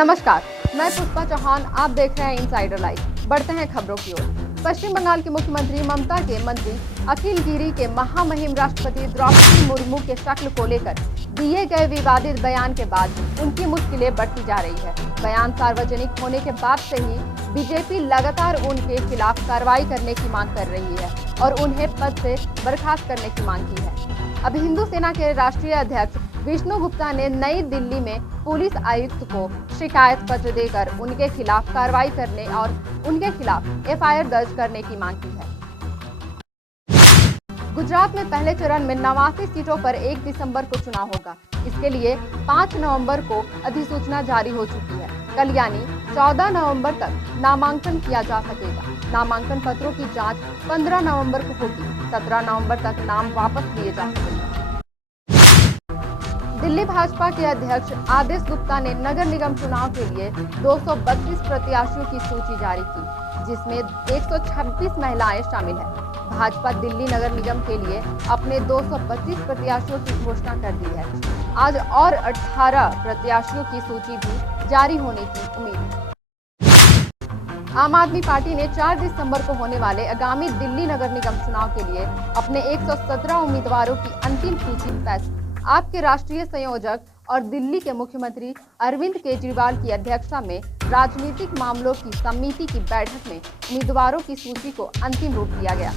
नमस्कार, मैं पुष्पा चौहान। आप देख रहे हैं इनसाइडर लाइव। बढ़ते हैं खबरों की ओर। पश्चिम बंगाल की मुख्यमंत्री ममता के मंत्री अखिल गिरी के महामहिम राष्ट्रपति द्रौपदी मुर्मू के शक्ल को लेकर दिए गए विवादित बयान के बाद उनकी मुश्किलें बढ़ती जा रही है। बयान सार्वजनिक होने के बाद से ही बीजेपी लगातार उनके खिलाफ कार्रवाई करने की मांग कर रही है और उन्हें पद से बर्खास्त करने की मांग की है। अब हिंदू सेना के राष्ट्रीय अध्यक्ष विष्णु गुप्ता ने नई दिल्ली में पुलिस आयुक्त को शिकायत पत्र देकर उनके खिलाफ कार्रवाई करने और उनके खिलाफ एफआईआर दर्ज करने की मांग की है। गुजरात में पहले चरण में 89 सीटों पर 1 दिसंबर को चुनाव होगा। इसके लिए 5 नवंबर को अधिसूचना जारी हो चुकी है। कल यानी 14 नवंबर तक नामांकन किया जा सकेगा। नामांकन पत्रों की जांच 15 नवंबर को होगी। 17 नवंबर तक नाम वापस लिए जा सकेंगे। दिल्ली भाजपा के अध्यक्ष आदेश गुप्ता ने नगर निगम चुनाव के लिए 232 प्रत्याशियों की सूची जारी की, जिसमें 126 महिलाएं शामिल हैं। भाजपा दिल्ली नगर निगम के लिए अपने 225 प्रत्याशियों की घोषणा कर दी है। आज और 18 प्रत्याशियों की सूची भी जारी होने की उम्मीद है। आम आदमी पार्टी ने 4 दिसंबर को होने वाले आगामी दिल्ली नगर निगम चुनाव के लिए अपने 117 उम्मीदवारों की अंतिम सूची पेश। आपके राष्ट्रीय संयोजक और दिल्ली के मुख्यमंत्री अरविंद केजरीवाल की अध्यक्षता में राजनीतिक मामलों की समिति की बैठक में उम्मीदवारों की सूची को अंतिम रूप दिया गया।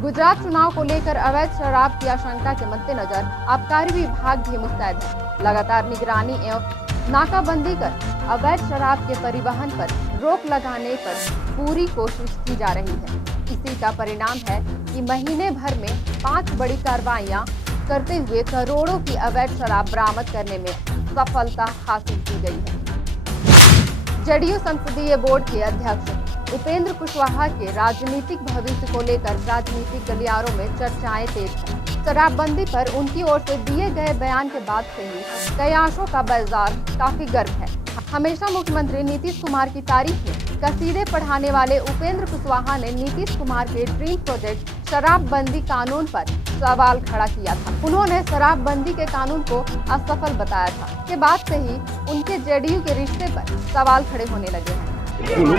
गुजरात चुनाव को लेकर अवैध शराब की आशंका के मद्देनजर आबकारी विभाग भी मुस्तैद है। लगातार निगरानी एवं नाकाबंदी कर अवैध शराब के परिवहन पर रोक लगाने पर पूरी कोशिश की जा रही है। इसी का परिणाम है कि महीने भर में 5 बड़ी कार्रवाइयां करते हुए करोड़ों की अवैध शराब बरामद करने में सफलता हासिल की गई है। जदयू संसदीय बोर्ड के अध्यक्ष उपेंद्र कुशवाहा के राजनीतिक भविष्य को लेकर राजनीतिक गलियारों में चर्चाएं तेज हैं। शराबबंदी पर उनकी ओर से दिए गए बयान के बाद से ही कयासों का बाजार काफी गर्म है। हमेशा मुख्यमंत्री नीतीश कुमार की तारीफ में कसीदे पढ़ाने वाले उपेंद्र कुशवाहा ने नीतीश कुमार के ड्रीम प्रोजेक्ट शराबबंदी कानून पर सवाल खड़ा किया था। उन्होंने शराबबंदी के कानून को असफल बताया था। के बाद से ही उनके जेडीयू के रिश्ते पर सवाल खड़े होने लगे हैं।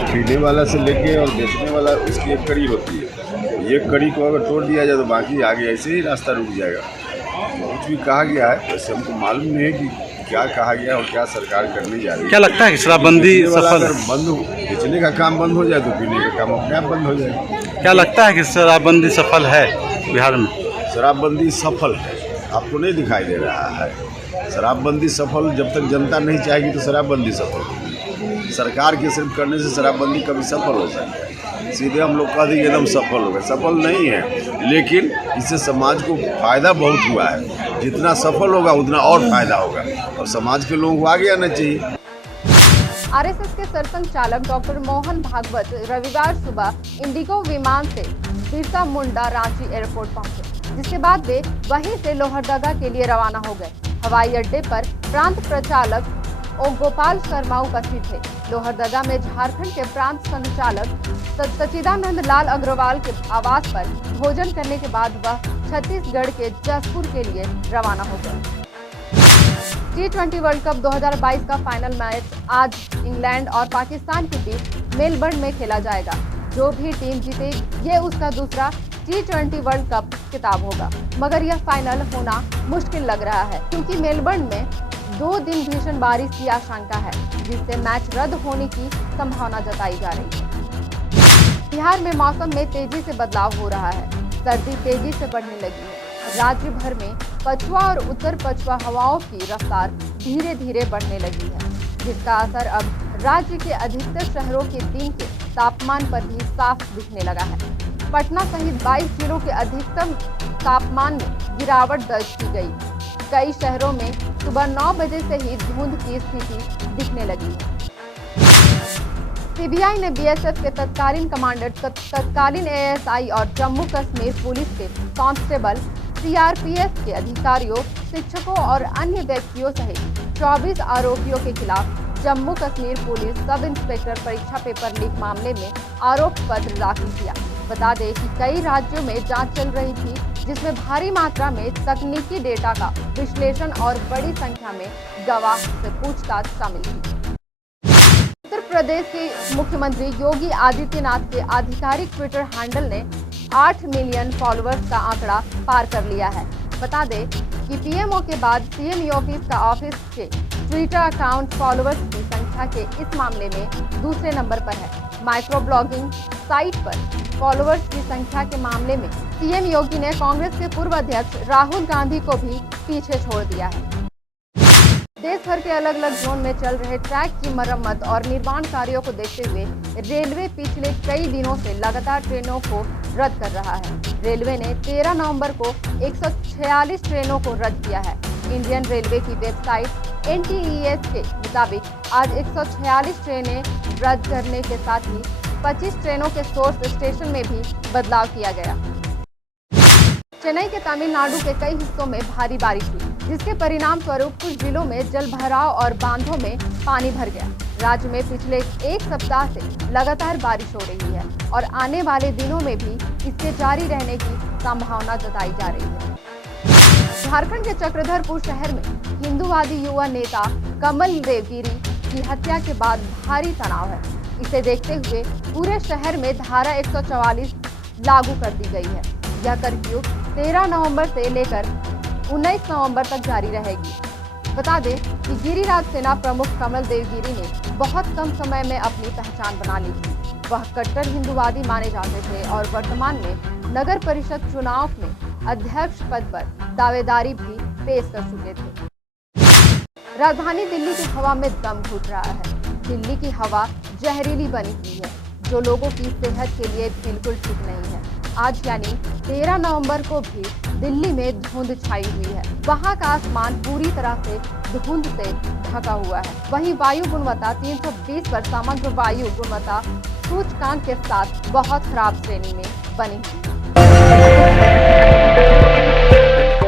पीने वाला से लेके और बेचने वाला उसकी एक कड़ी होती है। ये कड़ी को अगर तोड़ दिया जाए तो बाकी आगे ऐसे ही रास्ता रुक जाएगा। कुछ भी कहा गया है, वैसे हमको मालूम नहीं है कि क्या कहा गया और क्या सरकार करने जा रही है। क्या लगता है कि शराबबंदी सफल अगर बंद हो, बेचने का काम बंद हो जाए तो पीने का काम अपने आप बंद हो जाएगा। क्या लगता है कि शराबबंदी सफल है बिहार में? शराबबंदी सफल है, आपको नहीं दिखाई दे रहा है। शराबबंदी सफल जब तक जनता नहीं चाहेगी तो शराबबंदी सफल होगी। सरकार के सिर्फ करने से शराबबंदी कभी सफल हो सकता है। सीधे हम लोग कह देंगे एकदम सफल हो गए, सफल नहीं है, लेकिन इससे समाज को फायदा बहुत हुआ है। जितना सफल होगा उतना और फायदा होगा और समाज के लोगों को आगे आना चाहिए। आरएसएस के सरसंघ चालक डॉक्टर मोहन भागवत रविवार सुबह इंडिगो विमान से बिरसा मुंडा रांची एयरपोर्ट पहुंचे, जिसके बाद वे वहीं से लोहरदगा के लिए रवाना हो गए। हवाई अड्डे पर प्रांत प्रचालक गोपाल शर्मा उपस्थित थे। लोहरदगा में झारखंड के प्रांत संचालक सच्चिदानंद लाल अग्रवाल के आवास पर भोजन करने के बाद वह छत्तीसगढ़ के जसपुर के लिए रवाना हो गए। T20 वर्ल्ड कप 2022 का फाइनल मैच आज इंग्लैंड और पाकिस्तान के बीच मेलबर्न में खेला जाएगा। जो भी टीम जीते ये उसका दूसरा T20 वर्ल्ड कप खिताब होगा, मगर यह फाइनल होना मुश्किल लग रहा है क्योंकि मेलबर्न में 2 दिन भीषण बारिश की आशंका है, जिससे मैच रद्द होने की संभावना जताई जा रही है। बिहार में मौसम में तेजी से बदलाव हो रहा है। सर्दी तेजी से बढ़ने लगी है। राज्य भर में पछुआ और उत्तर पछुआ हवाओं की रफ्तार धीरे धीरे बढ़ने लगी है, जिसका असर अब राज्य के अधिकतर शहरों के दिन के तापमान पर भी साफ दिखने लगा है। पटना सहित 22 जिलों के अधिकतम तापमान में गिरावट दर्ज की गई। कई शहरों में सुबह 9 बजे से ही धुंध की स्थिति दिखने लगी है। सीबीआई ने बीएसएफ के तत्कालीन कमांडर, तत्कालीन एएसआई और जम्मू कश्मीर पुलिस के कांस्टेबल, सीआरपीएफ के अधिकारियों, शिक्षकों और अन्य व्यक्तियों सहित 24 आरोपियों के खिलाफ Jammu Kashmir police sub inspector परीक्षा पेपर लीक मामले में आरोप पत्र दाखिल किया। बता दें कि कई राज्यों में जांच चल रही थी जिसमें भारी मात्रा में तकनीकी डेटा का विश्लेषण और बड़ी संख्या में गवाह से पूछताछ शामिल थी। उत्तर प्रदेश के मुख्यमंत्री योगी आदित्यनाथ के आधिकारिक ट्विटर हैंडल ने 8 मिलियन फॉलोअर्स का आंकड़ा पार कर लिया है। बता दें कि पीएमओ के बाद सीएम योगी का ऑफिस के ट्विटर अकाउंट फॉलोअर्स की संख्या के इस मामले में दूसरे नंबर पर है। माइक्रो ब्लॉगिंग साइट पर फॉलोअर्स की संख्या के मामले में सीएम योगी ने कांग्रेस के पूर्व अध्यक्ष राहुल गांधी को भी पीछे छोड़ दिया है। देश भर के अलग अलग जोन में चल रहे ट्रैक की मरम्मत और निर्माण कार्यों को देखते हुए रेलवे पिछले कई दिनों से लगातार ट्रेनों को रद्द कर रहा है। रेलवे ने 13 नवंबर को 146 ट्रेनों को रद्द किया है। इंडियन रेलवे की वेबसाइट NTES के मुताबिक आज 146 ट्रेनें रद्द करने के साथ ही 25 ट्रेनों के सोर्स स्टेशन में भी बदलाव किया गया। चेन्नई के तमिलनाडु के कई हिस्सों में भारी बारिश हुई, जिसके परिणाम स्वरूप कुछ जिलों में जल भराव और बांधों में पानी भर गया। राज्य में पिछले एक सप्ताह से लगातार बारिश हो रही है और आने वाले दिनों में भी इसके जारी रहने की संभावना जताई जा रही है। झारखंड के चक्रधरपुर शहर में हिंदूवादी युवा नेता कमल देवगिरी की हत्या के बाद भारी तनाव है। इसे देखते हुए पूरे शहर में धारा 144 लागू कर दी गई है। यह कर्फ्यू 13 नवंबर से लेकर 19 नवंबर तक जारी रहेगी। बता दें कि गिरिराज सेना प्रमुख कमल देवगिरी ने बहुत कम समय में अपनी पहचान बना ली थी। वह कट्टर हिंदूवादी माने जाते थे और वर्तमान में नगर परिषद चुनाव में अध्यक्ष पद पर दावेदारी भी पेश कर चुके थे। राजधानी दिल्ली की हवा में दम घुट रहा है। दिल्ली की हवा जहरीली बनी हुई है, जो लोगों की सेहत के लिए बिल्कुल ठीक नहीं है। आज यानी 13 नवंबर को भी दिल्ली में धुंध छाई हुई है। वहां का आसमान पूरी तरह से धुंध से ढका हुआ है। वहीं वायु गुणवत्ता 320 पर समग्र वायु गुणवत्ता सूचकांक के साथ बहुत खराब श्रेणी में बनी हुई है।